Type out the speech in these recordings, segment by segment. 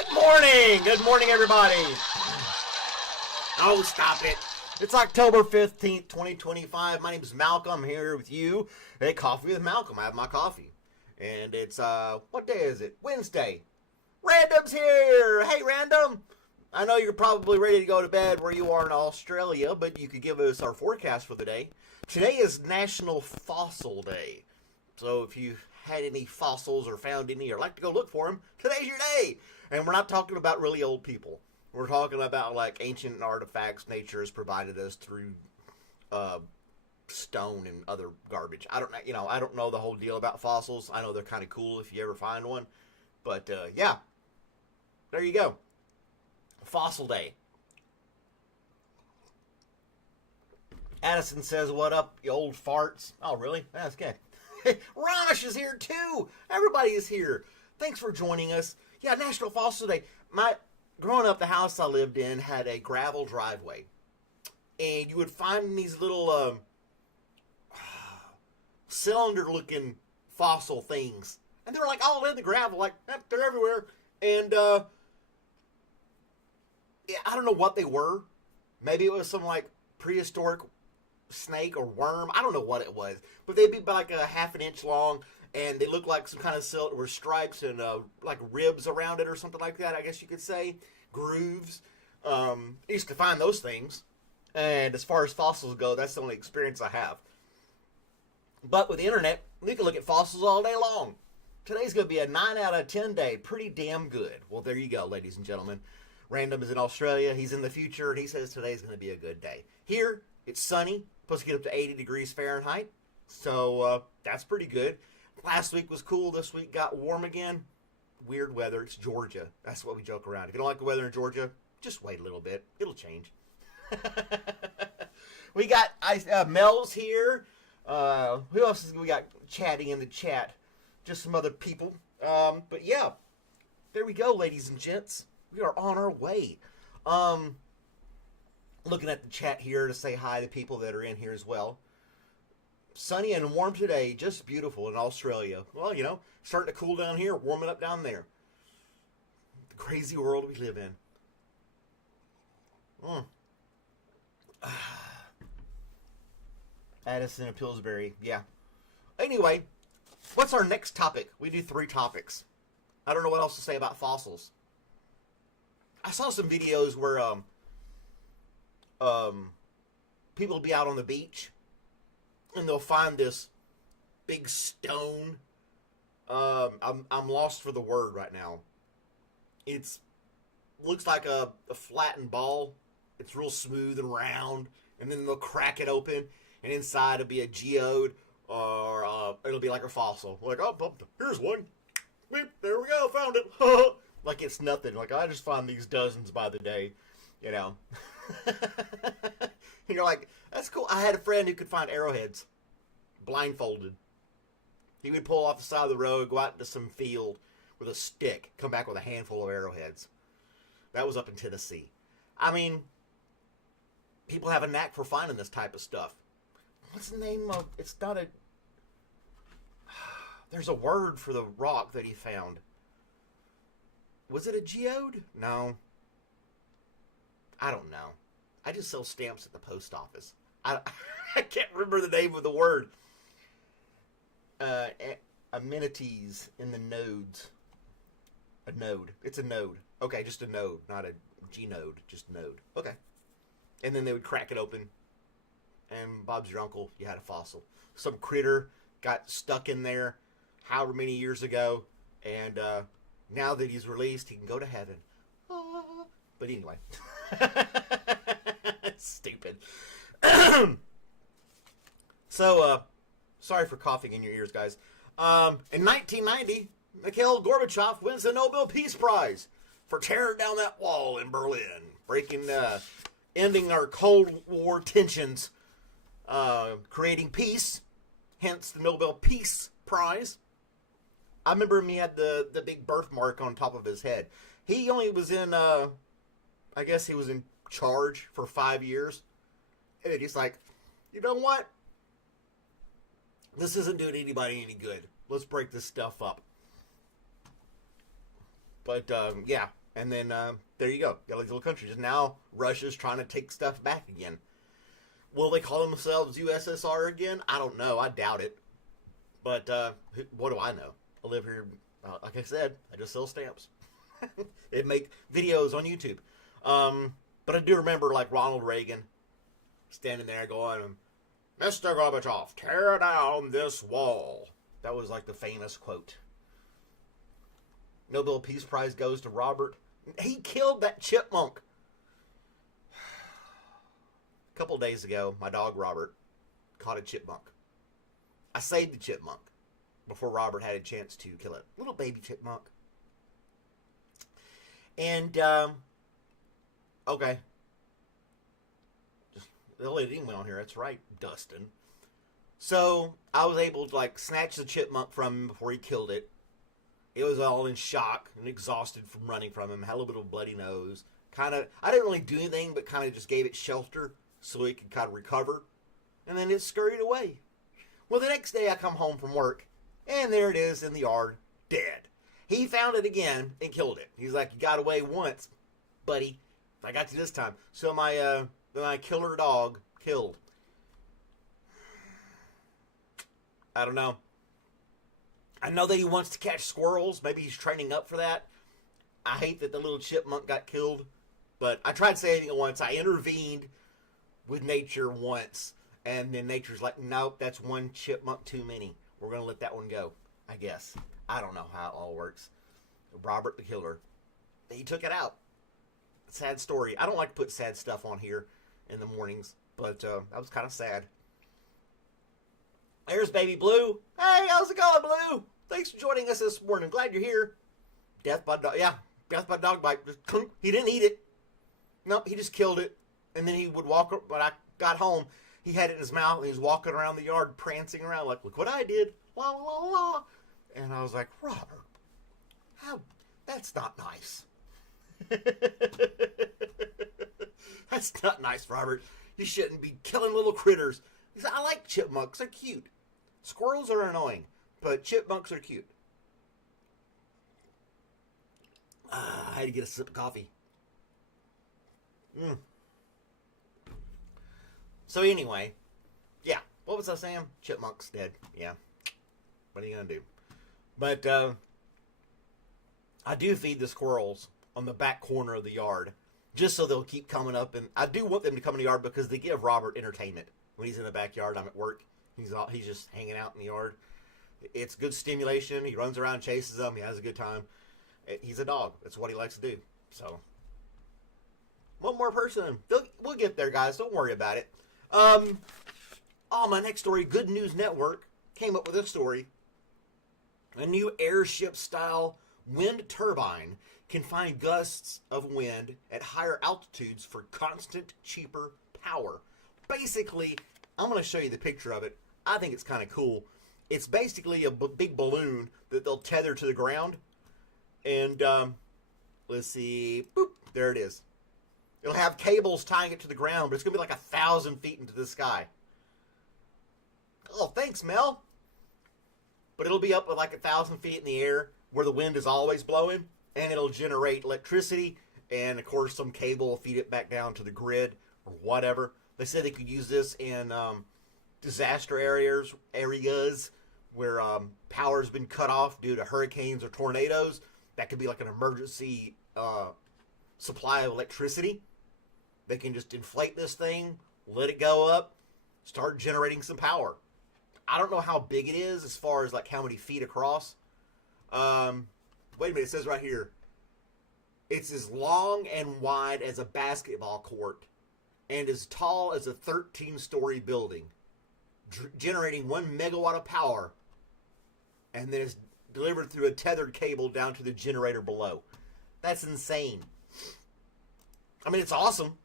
Good morning! Good morning, everybody! Oh, stop it. It's October 15th, 2025. My name is Malcolm. I'm here with you at Coffee with Malcolm. I have my coffee. And it's, what day is it? Wednesday. Random's here! Hey, Random! I know you're probably ready to go to bed where you are in Australia, but you could give us our forecast for the day. Today is National Fossil Day. So if you had any fossils or found any or like to go look for them, today's your day. And we're not talking about really old people. We're talking about like ancient artifacts nature has provided us through stone and other garbage. I don't know the whole deal about fossils. I know they're kind of cool if you ever find one. But yeah, there you go. Fossil Day. Addison says, "What up, you old farts?" Oh, really? That's good. Ramish is here too. Everybody is here. Thanks for joining us. Yeah, National Fossil Day. Growing up, the house I lived in had a gravel driveway, and you would find these little cylinder-looking fossil things, and they were like all in the gravel, like they're everywhere. And yeah, I don't know what they were. Maybe it was some like prehistoric snake or worm. I don't know what it was, but they'd be like a half an inch long, and they looked like some kind of silk with stripes and like ribs around it or something like that, I guess you could say. Grooves. I used to find those things, and as far as fossils go, that's the only experience I have. But with the internet, we can look at fossils all day long. Today's going to be a 9 out of 10 day. Pretty damn good. Well, there you go, ladies and gentlemen. Random is in Australia. He's in the future, and he says today's going to be a good day. Here, it's sunny. Supposed to get up to 80 degrees Fahrenheit. So that's pretty good. Last week was cool. This week got warm again. Weird weather. It's Georgia. That's what we joke around. If you don't like the weather in Georgia, just wait a little bit. It'll change. We got Mel's here. Who else is we got chatting in the chat? Just some other people. But yeah, there we go, ladies and gents. We are on our way. Looking at the chat here to say hi to people that are in here as well. Sunny and warm today, just beautiful in Australia. Well, you know, starting to cool down here, warming up down there. The crazy world we live in. Addison and Pillsbury, yeah. Anyway, what's our next topic? We do 3 topics. I don't know what else to say about fossils. I saw some videos where people will be out on the beach and they'll find this big stone. I'm lost for the word right now. It's looks like a flattened ball. It's real smooth and round, and then they'll crack it open, and inside it'll be a geode or it'll be like a fossil. Like, oh, here's one. Beep, there we go, found it. Like it's nothing. Like I just find these dozens by the day, you know. And you're like, that's cool. I had a friend who could find arrowheads, blindfolded. He would pull off the side of the road, go out into some field with a stick, come back with a handful of arrowheads. That was up in Tennessee. I mean, people have a knack for finding this type of stuff. What's the name of? It's not a. There's a word for the rock that he found. Was it a geode? No. I don't know. I just sell stamps at the post office. I can't remember the name of the word. Amenities in the nodes. A node. It's a node. Okay, just a node, not a G-node, just node. Okay. And then they would crack it open. And Bob's your uncle, you had a fossil. Some critter got stuck in there however many years ago. And now that he's released, he can go to heaven. But anyway. Stupid. So, sorry for coughing in your ears, guys. In 1990, Mikhail Gorbachev wins the Nobel Peace Prize for tearing down that wall in Berlin, ending our Cold War tensions, creating peace, hence the Nobel Peace Prize. I remember him, he had the big birthmark on top of his head. He only was in, I guess he was in charge for 5 years. And then he's like, you know what? This isn't doing anybody any good. Let's break this stuff up. But, yeah, And then there you go. Got these little countries. Now Russia's trying to take stuff back again. Will they call themselves USSR again? I don't know. I doubt it. But what do I know? I live here. Like I said, I just sell stamps. It make videos on YouTube. But I do remember like Ronald Reagan standing there going, "Mr. Gorbachev, tear down this wall." That was like the famous quote. Nobel Peace Prize goes to Robert. He killed that chipmunk. A couple days ago, my dog Robert caught a chipmunk. I saved the chipmunk before Robert had a chance to kill it. Little baby chipmunk. And, okay. Just the lady went on here. That's right, Dustin. So, I was able to, like, snatch the chipmunk from him before he killed it. It was all in shock and exhausted from running from him. Had a little bit of a bloody nose. I didn't really do anything, but kind of just gave it shelter so it could kind of recover. And then it scurried away. Well, the next day I come home from work, and there it is in the yard, dead. He found it again and killed it. He's like, "You got away once, buddy. I got you this time." So my killer dog killed. I don't know. I know that he wants to catch squirrels. Maybe he's training up for that. I hate that the little chipmunk got killed. But I tried saving it once. I intervened with nature once. And then nature's like, "Nope, that's one chipmunk too many. We're going to let that one go," I guess. I don't know how it all works. Robert the killer. He took it out. Sad story. I don't like to put sad stuff on here in the mornings. But that was kind of sad. There's Baby Blue. Hey, how's it going, Blue? Thanks for joining us this morning. Glad you're here. Death by dog. Yeah, death by dog bite. He didn't eat it. Nope, he just killed it. And then he would walk. When I got home, he had it in his mouth, and he was walking around the yard, prancing around like, "Look what I did." La, la, la. And I was like, "Robert, that's not nice." That's not nice, Robert. You shouldn't be killing little critters. He said, "I like chipmunks. They're cute. Squirrels are annoying, but chipmunks are cute." I had to get a sip of coffee. So anyway, yeah. What was I saying? Chipmunk's dead. Yeah. What are you going to do? But I do feed the squirrels on the back corner of the yard, just so they'll keep coming up. And I do want them to come in the yard because they give Robert entertainment. When he's in the backyard, I'm at work. He's just hanging out in the yard. It's good stimulation. He runs around, chases them. He has a good time. He's a dog. That's what he likes to do. So, one more person. We'll get there, guys. Don't worry about it. My next story, Good News Network, came up with this story. A new airship-style wind turbine can find gusts of wind at higher altitudes for constant, cheaper power. Basically, I'm going to show you the picture of it. I think it's kind of cool. It's basically a big balloon that they'll tether to the ground. And, let's see. Boop. There it is. It'll have cables tying it to the ground, but it's going to be like 1,000 feet into the sky. Oh, thanks, Mel. But it'll be up with like 1,000 feet in the air where the wind is always blowing. And it'll generate electricity. And, of course, some cable will feed it back down to the grid or whatever. They said they could use this in disaster areas where power has been cut off due to hurricanes or tornadoes. That could be like an emergency supply of electricity. They can just inflate this thing, let it go up, start generating some power. I don't know how big it is as far as like how many feet across. Wait a minute, it says right here. It's as long and wide as a basketball court and as tall as a 13-story building, generating 1 megawatt of power, and then it's delivered through a tethered cable down to the generator below. That's insane. I mean, it's awesome,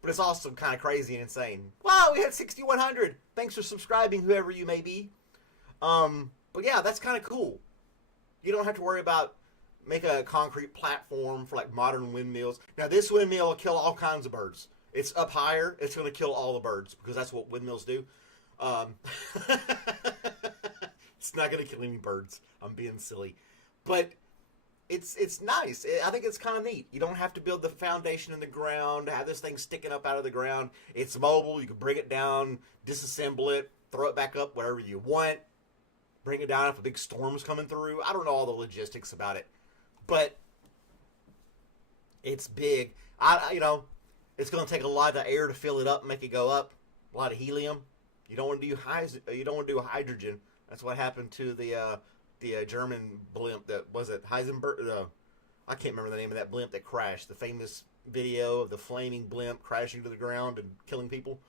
but it's also kind of crazy and insane. Wow, we had 6,100. Thanks for subscribing, whoever you may be. But yeah, that's kind of cool. You don't have to worry about making a concrete platform for like modern windmills. Now, this windmill will kill all kinds of birds. It's up higher. It's going to kill all the birds because that's what windmills do. It's not going to kill any birds. I'm being silly. But it's nice. I think it's kind of neat. You don't have to build the foundation in the ground, have this thing sticking up out of the ground. It's mobile. You can bring it down, disassemble it, throw it back up wherever you want, bring it down if a big storm's coming through. I don't know all the logistics about it, but it's big. It's going to take a lot of air to fill it up and make it go up. A lot of helium. You don't want to do hydrogen. That's what happened to the German blimp that was it Heisenberg. I can't remember the name of that blimp that crashed. The famous video of the flaming blimp crashing to the ground and killing people.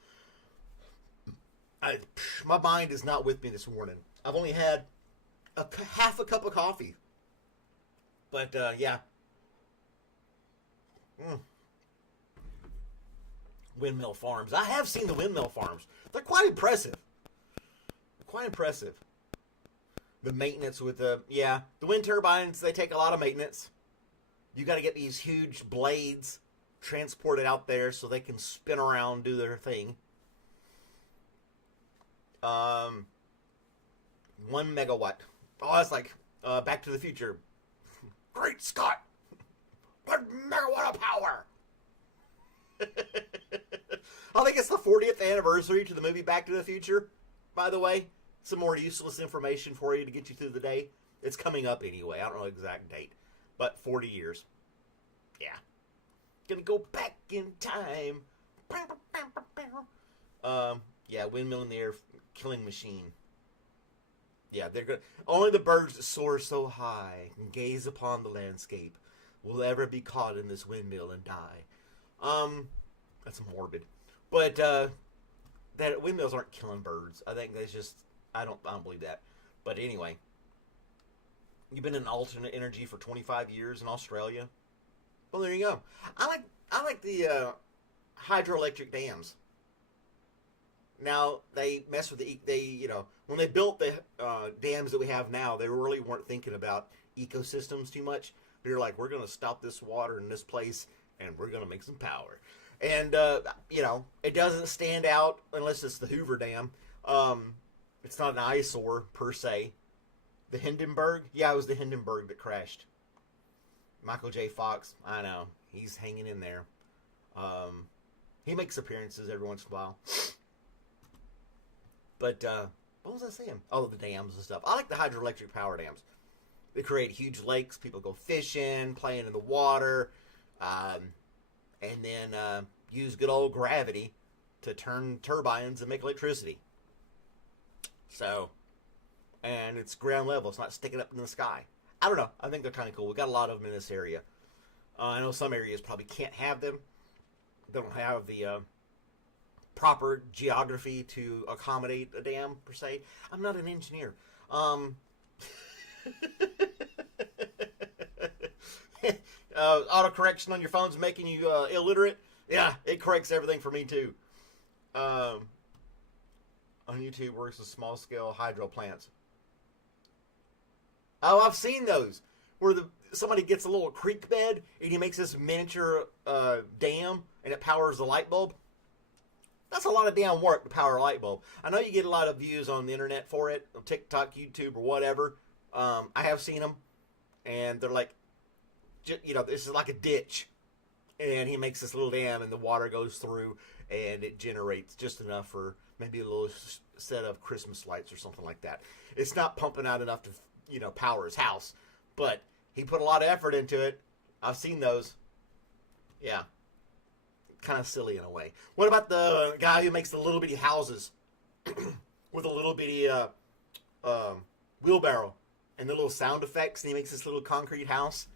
My mind is not with me this morning. I've only had half a cup of coffee, but yeah. Windmill farms. I have seen the windmill farms. They're quite impressive. The maintenance with the wind turbines, they take a lot of maintenance. You got to get these huge blades transported out there so they can spin around, do their thing. 1 megawatt. Oh, that's like Back to the Future. Great Scott! 1 megawatt of power! I think it's the 40th anniversary to the movie Back to the Future, by the way. Some more useless information for you to get you through the day. It's coming up anyway. I don't know the exact date, but 40 years. Yeah. Gonna go back in time. Yeah, windmill in the air, killing machine. Yeah, they're good. Only the birds that soar so high and gaze upon the landscape will ever be caught in this windmill and die. That's morbid. But that windmills aren't killing birds. I think that's just I don't believe that. But anyway, you've been in alternate energy for 25 years in Australia. Well, there you go. I like the hydroelectric dams. Now they mess with when they built the dams that we have now, they really weren't thinking about ecosystems too much. They're like, we're going to stop this water in this place, and we're going to make some power. And it doesn't stand out unless it's the Hoover Dam. It's not an eyesore per se. The Hindenburg, it was the Hindenburg that crashed. Michael J. Fox, I know, he's hanging in there. He makes appearances every once in a while. But what was I saying? Oh, the dams and stuff. I like the hydroelectric power dams. They create huge lakes. People go fishing, playing in the water, and then use good old gravity to turn turbines and make electricity. So, and it's ground level. It's not sticking up in the sky. I don't know. I think they're kind of cool. We got a lot of them in this area. I know some areas probably can't have them. They don't have the proper geography to accommodate a dam, per se. I'm not an engineer. Autocorrection on your phone's making you illiterate. Yeah, it corrects everything for me, too. On YouTube works with small-scale hydro plants. Oh, I've seen those. Where somebody gets a little creek bed, and he makes this miniature dam, and it powers the light bulb. That's a lot of damn work to power a light bulb. I know you get a lot of views on the internet for it, on TikTok, YouTube, or whatever. I have seen them, and they're like, this is like a ditch. And he makes this little dam, and the water goes through, and it generates just enough for maybe a little set of Christmas lights or something like that. It's not pumping out enough to, power his house, but he put a lot of effort into it. I've seen those. Yeah. Kind of silly in a way. What about the guy who makes the little bitty houses with a little bitty wheelbarrow and the little sound effects, and he makes this little concrete house?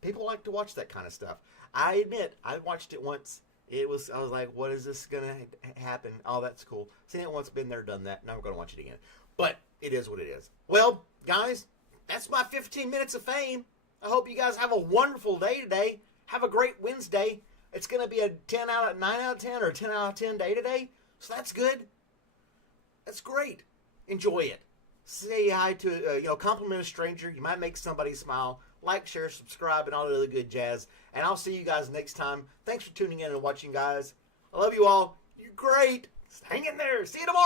People like to watch that kind of stuff. I admit, I watched it once. I was like, what is this going to happen? Oh, that's cool. Seen it once, been there, done that. Now we're going to watch it again. But it is what it is. Well, guys, that's my 15 minutes of fame. I hope you guys have a wonderful day today. Have a great Wednesday. It's going to be a 9 out of 10 or 10 out of 10 day today. So that's good. That's great. Enjoy it. Say hi to, compliment a stranger. You might make somebody smile. Like, share, subscribe, and all the other good jazz. And I'll see you guys next time. Thanks for tuning in and watching, guys. I love you all. You're great. Hang in there. See you tomorrow.